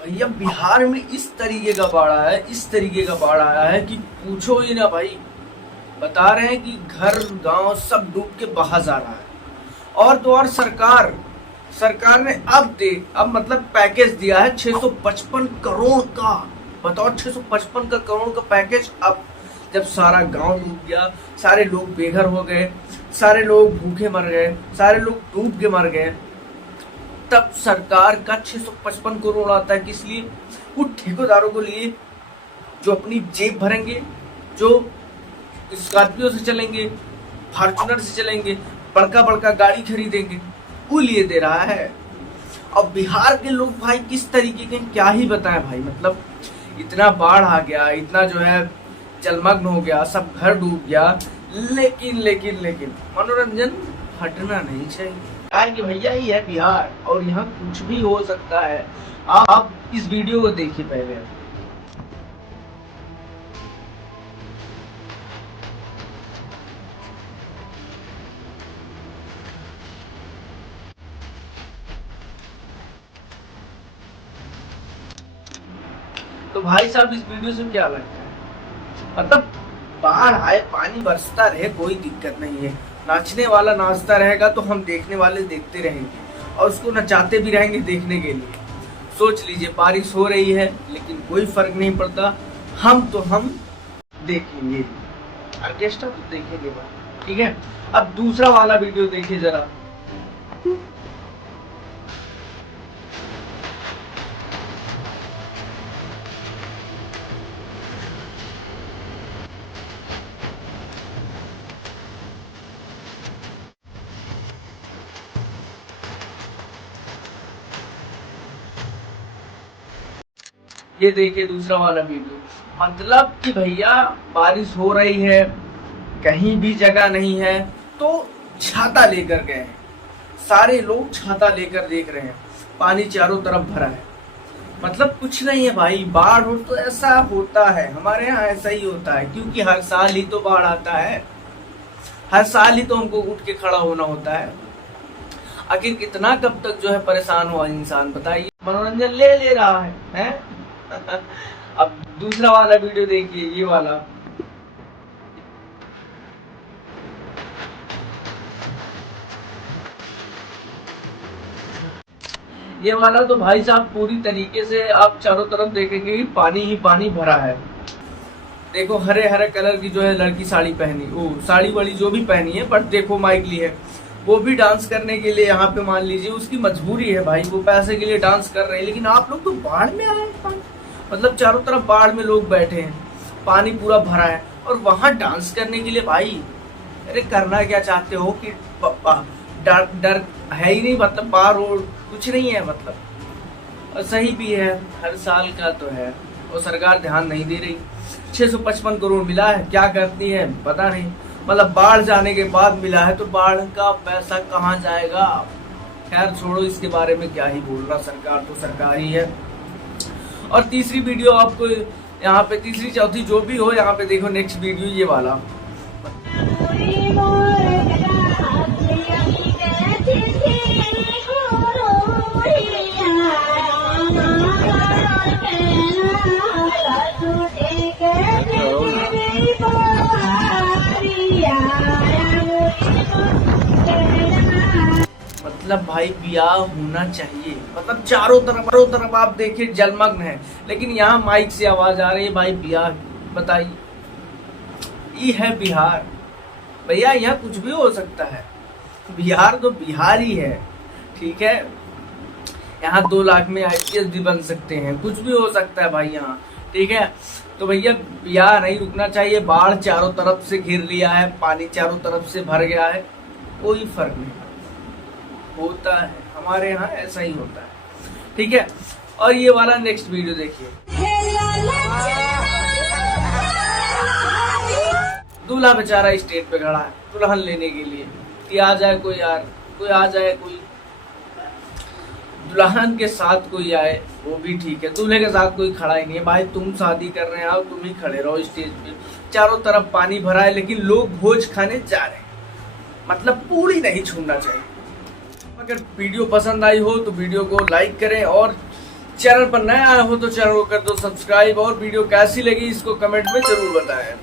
भैया बिहार में इस तरीके का बाढ़ आया है, इस तरीके का बाढ़ आया है कि पूछो ही ना भाई। बता रहे हैं कि घर गांव सब डूब के बहा जा रहा है। और तो और सरकार ने अब मतलब पैकेज दिया है 655 करोड़ का। बताओ 655 करोड़ का पैकेज। अब जब सारा गांव डूब गया, सारे लोग बेघर हो गए, सारे लोग भूखे मर गए, सारे लोग डूब के मर गए, तब सरकार का 655 करोड़ आता है। किस लिए? वो ठेकेदारों को लिए जो अपनी जेब भरेंगे, जो स्कॉर्पियो से चलेंगे, फॉर्च्यूनर से चलेंगे, बड़का बड़का गाड़ी खरीदेंगे, वो लिए दे रहा है। अब बिहार के लोग भाई किस तरीके के, क्या ही बताएं भाई। मतलब इतना बाढ़ आ गया, इतना जो है जलमग्न हो गया, सब घर डूब गया, लेकिन मनोरंजन हटना नहीं चाहिए। यार कि भैया ही है बिहार और यहाँ कुछ भी हो सकता है। आप इस वीडियो को देखिए पहले। तो भाई साहब इस वीडियो से क्या लगता है? मतलब बाढ़ आए, पानी बरसता रहे, कोई दिक्कत नहीं है। नाचने वाला नाचता रहेगा तो हम देखने वाले देखते रहेंगे और उसको नचाते भी रहेंगे देखने के लिए। सोच लीजिए बारिश हो रही है लेकिन कोई फर्क नहीं पड़ता। हम देखेंगे, ऑर्केस्ट्रा तो देखेंगे भाई। ठीक है, अब दूसरा वाला वीडियो देखिए जरा। ये देखिए दूसरा वाला वीडियो। मतलब कि भैया बारिश हो रही है, कहीं भी जगह नहीं है तो छाता लेकर गए हैं। सारे लोग छाता लेकर देख रहे हैं, पानी चारों तरफ भरा है। मतलब कुछ नहीं है भाई। बाढ़ हो तो ऐसा होता है, हमारे यहाँ ऐसा ही होता है, क्योंकि हर साल ही तो बाढ़ आता है। हर साल ही तो हमको उठ के खड़ा होना होता है। आखिर कितना कब तक जो है परेशान हुआ इंसान, बताइए। मनोरंजन ले रहा है? अब दूसरा वाला वीडियो देखिए, ये वाला। ये वाला तो भाई साहब पूरी तरीके से आप चारों तरफ देखेंगे कि पानी ही पानी भरा है। देखो हरे हरे कलर की जो है लड़की साड़ी पहनी, वो साड़ी वाड़ी जो भी पहनी है, बट देखो माइक ली है, वो भी डांस करने के लिए यहाँ पे मान लीजिए उसकी मजबूरी है भाई, वो पैसे के लिए डांस कर रहे हैं। लेकिन आप लोग तो बाढ़ में आए हैं, मतलब चारों तरफ बाढ़ में लोग बैठे हैं, पानी पूरा भरा है और वहां डांस करने के लिए भाई। अरे करना क्या चाहते हो कि डर है ही नहीं, मतलब पार हो कुछ नहीं है मतलब। और सही भी है, हर साल का तो है और सरकार ध्यान नहीं दे रही। 655 करोड़ मिला है, क्या करती है पता नहीं। मतलब बाढ़ जाने के बाद मिला है तो बाढ़ का पैसा कहाँ जाएगा। खैर छोड़ो, इसके बारे में क्या ही बोलना, सरकार तो सरकार ही है। और तीसरी वीडियो आपको यहाँ पे, तीसरी चौथी जो भी हो, यहाँ पे देखो नेक्स्ट वीडियो ये वाला। मतलब भाई ब्याह होना चाहिए, मतलब चारों तरफ आप देखिए जलमग्न है, लेकिन यहाँ माइक से आवाज आ रही है भाई ब्याह। बताइए, ये है बिहार भैया, यहाँ कुछ भी हो सकता है। बिहार तो बिहार ही है, ठीक है। यहाँ 2 लाख में IPS भी बन सकते हैं, कुछ भी हो सकता है भाई यहाँ, ठीक है। तो भैया ब्याह नहीं रुकना चाहिए। बाढ़ चारों तरफ से घिर लिया है, पानी चारों तरफ से भर गया है, कोई फर्क नहीं होता है। हमारे यहाँ ऐसा ही होता है, ठीक है। और ये वाला नेक्स्ट वीडियो देखिए। दूल्हा बेचारा स्टेज पे खड़ा है दुल्हन लेने के लिए कि आ जाए कोई, यार कोई आ जाए, कोई दुल्हन के साथ कोई आए वो भी ठीक है, दूल्हे के साथ कोई खड़ा ही नहीं है। भाई तुम शादी कर रहे हो, तुम ही खड़े रहो स्टेज पे। चारों तरफ पानी भरा है लेकिन लोग भोज खाने जा रहे हैं, मतलब पूरी नहीं छूना चाहिए। अगर वीडियो पसंद आई हो तो वीडियो को लाइक करें और चैनल पर नए आए हो तो चैनल को कर दो सब्सक्राइब, और वीडियो कैसी लगी इसको कमेंट में जरूर बताएं।